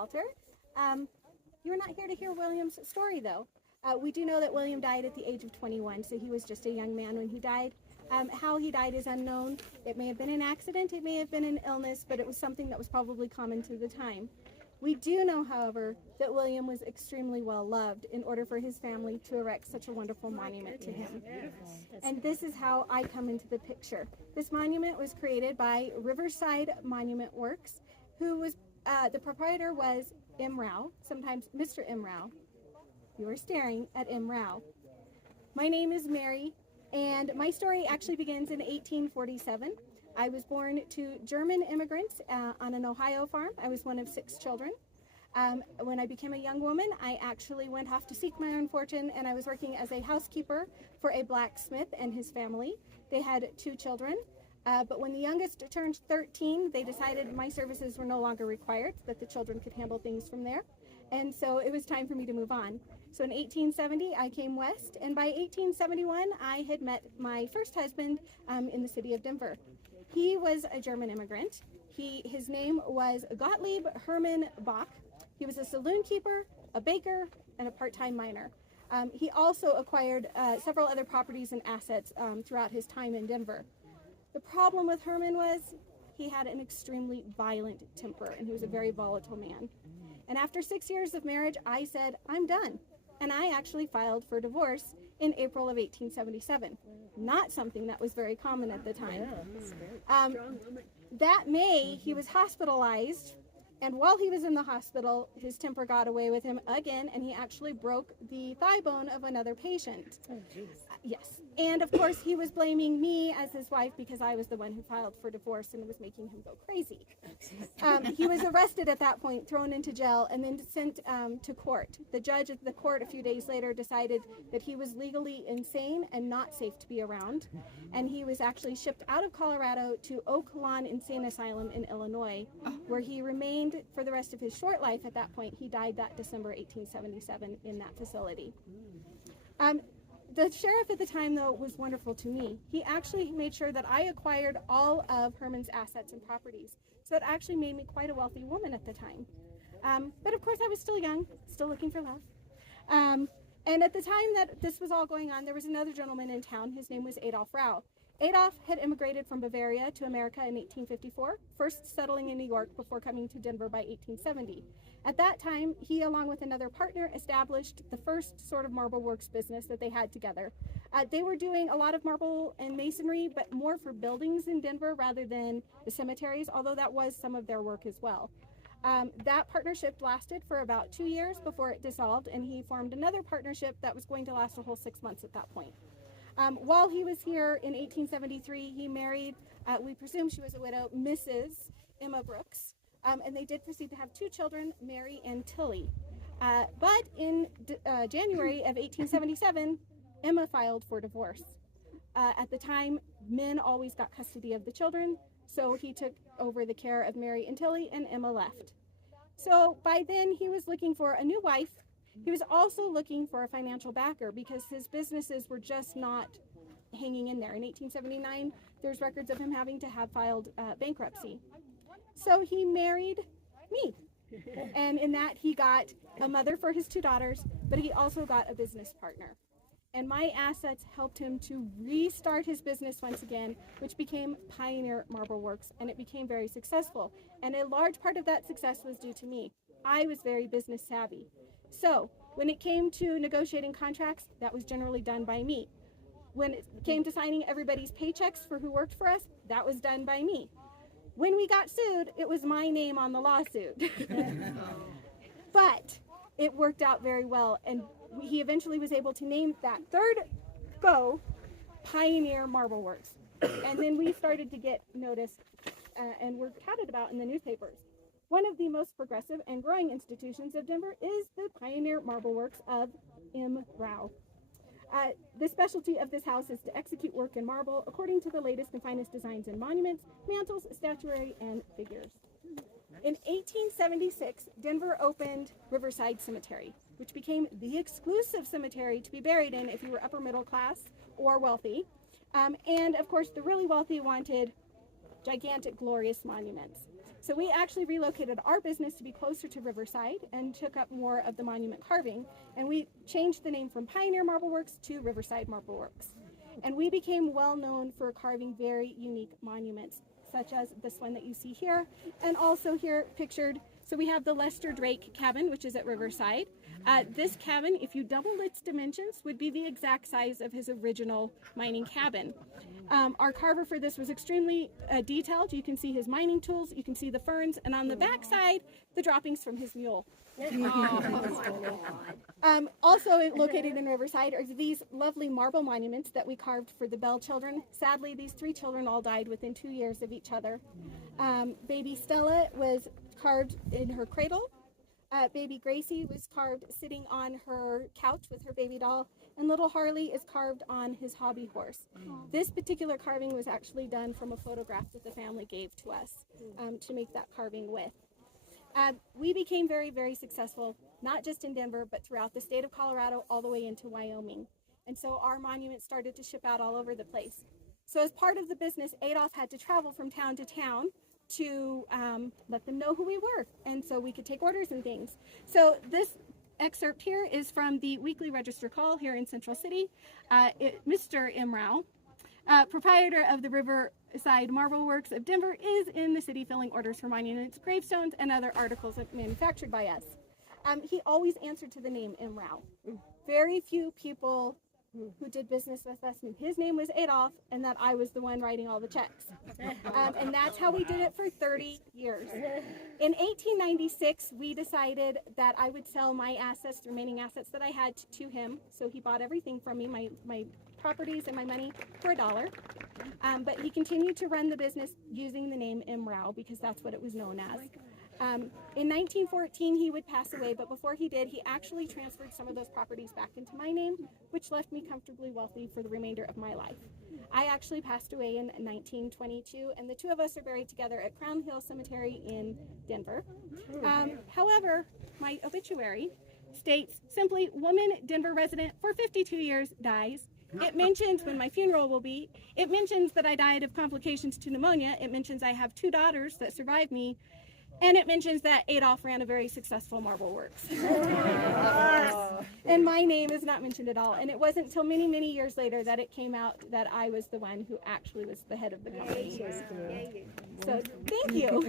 Walter. You're not here to hear William's story, though. We do know that William died at the age of 21, so he was just a young man when he died. How he died is unknown. It may have been an accident, it may have been an illness, but it was something that was probably common to the time. We do know, however, that William was extremely well loved in order for his family to erect such a wonderful monument to him. And this is how I come into the picture. This monument was created by Riverside Monument Works, who was, the proprietor was M. Rauh, sometimes Mr. M. Rauh. You are staring at M. Rauh. My name is Mary, and my story actually begins in 1847. I was born to German immigrants on an Ohio farm. I was one of 6 children. When I became a young woman, I actually went off to seek my own fortune, and I was working as a housekeeper for a blacksmith and his family. They had 2 children, but when the youngest turned 13, they decided my services were no longer required, that the children could handle things from there. And so it was time for me to move on. So in 1870, I came west, and by 1871, I had met my first husband in the city of Denver. He was a German immigrant. His name was Gottlieb Hermann Bach. He was a saloon keeper, a baker, and a part-time miner. He also acquired several other properties and assets throughout his time in Denver. The problem with Herman was he had an extremely violent temper, and he was a very volatile man. And after 6 years of marriage, I said, I'm done. And I actually filed for divorce in April of 1877. Not something that was very common at the time. That May, he was hospitalized, and while he was in the hospital, his temper got away with him again, and he actually broke the thigh bone of another patient. Oh, jeez. Yes. And of course, he was blaming me as his wife because I was the one who filed for divorce and was making him go crazy. He was arrested at that point, thrown into jail, and then sent to court. The judge at the court a few days later decided that he was legally insane and not safe to be around. And he was actually shipped out of Colorado to Oak Lawn Insane Asylum in Illinois, where he remained for the rest of his short life. At that point, he died that December 1877 in that facility. The sheriff at the time, though, was wonderful to me. He actually made sure that I acquired all of Herman's assets and properties. So it actually made me quite a wealthy woman at the time. But of course, I was still young, still looking for love. And at the time that this was all going on, there was another gentleman in town. His name was Adolf Rauh. Adolf had immigrated from Bavaria to America in 1854, first settling in New York before coming to Denver by 1870. At that time, he, along with another partner, established the first sort of marble works business that they had together. They were doing a lot of marble and masonry, but more for buildings in Denver rather than the cemeteries, although that was some of their work as well. That partnership lasted for about 2 years before it dissolved, and he formed another partnership that was going to last a whole 6 months at that point. While he was here in 1873, he married, we presume she was a widow, Mrs. Emma Brooks, and they did proceed to have 2 children, Mary and Tilly. But in January of 1877, Emma filed for divorce. At the time, men always got custody of the children, so he took over the care of Mary and Tilly, and Emma left. So by then, he was looking for a new wife. He was also looking for a financial backer because his businesses were just not hanging in there. In 1879, there's records of him having to have filed bankruptcy. So he married me. And in that, he got a mother for his 2 daughters, but he also got a business partner. And my assets helped him to restart his business once again, which became Pioneer Marble Works, and it became very successful. And a large part of that success was due to me. I was very business savvy. So when it came to negotiating contracts, that was generally done by me. When it came to signing everybody's paychecks for who worked for us, that was done by me. When we got sued, it was my name on the lawsuit. But it worked out very well, and he eventually was able to name that third go Pioneer Marble Works. And then we started to get noticed and were touted about in the newspapers. One of the most progressive and growing institutions of Denver is the Pioneer Marble Works of M. Rauh. The specialty of this house is to execute work in marble according to the latest and finest designs in monuments, mantels, statuary, and figures. In 1876, Denver opened Riverside Cemetery, which became the exclusive cemetery to be buried in if you were upper middle class or wealthy. And of course, the really wealthy wanted gigantic, glorious monuments. So we actually relocated our business to be closer to Riverside and took up more of the monument carving. And we changed the name from Pioneer Marble Works to Riverside Marble Works. And we became well known for carving very unique monuments, such as this one that you see here, and also here pictured. So we have the Lester Drake cabin, which is at Riverside. This cabin, if you double its dimensions, would be the exact size of his original mining cabin. Our carver for this was extremely detailed. You can see his mining tools, you can see the ferns, and on the back side, the droppings from his mule. Also located in Riverside are these lovely marble monuments that we carved for the Bell children. Sadly, these 3 children all died within 2 years of each other. Baby Stella was carved in her cradle. Baby Gracie was carved sitting on her couch with her baby doll, and little Harley is carved on his hobby horse. This particular carving was actually done from a photograph that the family gave to us to make that carving with. We became very, very successful, not just in Denver, but throughout the state of Colorado, all the way into Wyoming. And so our monuments started to ship out all over the place. So as part of the business, Adolf had to travel from town to town to let them know who we were, and so we could take orders and things. So this excerpt here is from the weekly register call here in Central City. Mr. M. Rauh, proprietor of the Riverside Marble Works of Denver, is in the city filling orders for monuments, gravestones, and other articles manufactured by us. He always answered to the name M. Rauh. Very few people who did business with us knew his name was Adolf and that I was the one writing all the checks. And that's how we did it for 30 years. In 1896, we decided that I would sell my assets, the remaining assets that I had, to him. So he bought everything from me, my properties and my money, for $1. But he continued to run the business using the name M. Rauh because that's what it was known as. In 1914, he would pass away, but before he did, he actually transferred some of those properties back into my name, which left me comfortably wealthy for the remainder of my life. I actually passed away in 1922, and the 2 of us are buried together at Crown Hill Cemetery in Denver. However, my obituary states simply, woman, Denver resident, for 52 years, dies. It mentions when my funeral will be. It mentions that I died of complications to pneumonia. It mentions I have 2 daughters that survived me. And it mentions that Adolf ran a very successful marble works. And my name is not mentioned at all. And it wasn't until many, many years later that it came out that I was the one who actually was the head of the company. So thank you.